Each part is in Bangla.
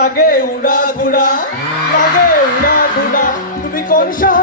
লাগে উড়া ঘুরা লাগে উড়া ঘুরা তুমি কোন শহর?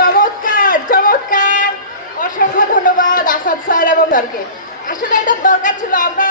চমৎকার চমৎকার। অসংখ্য ধন্যবাদ আসাদ স্যার এবং স্যারকে। আসলে এটা দরকার ছিল আমরা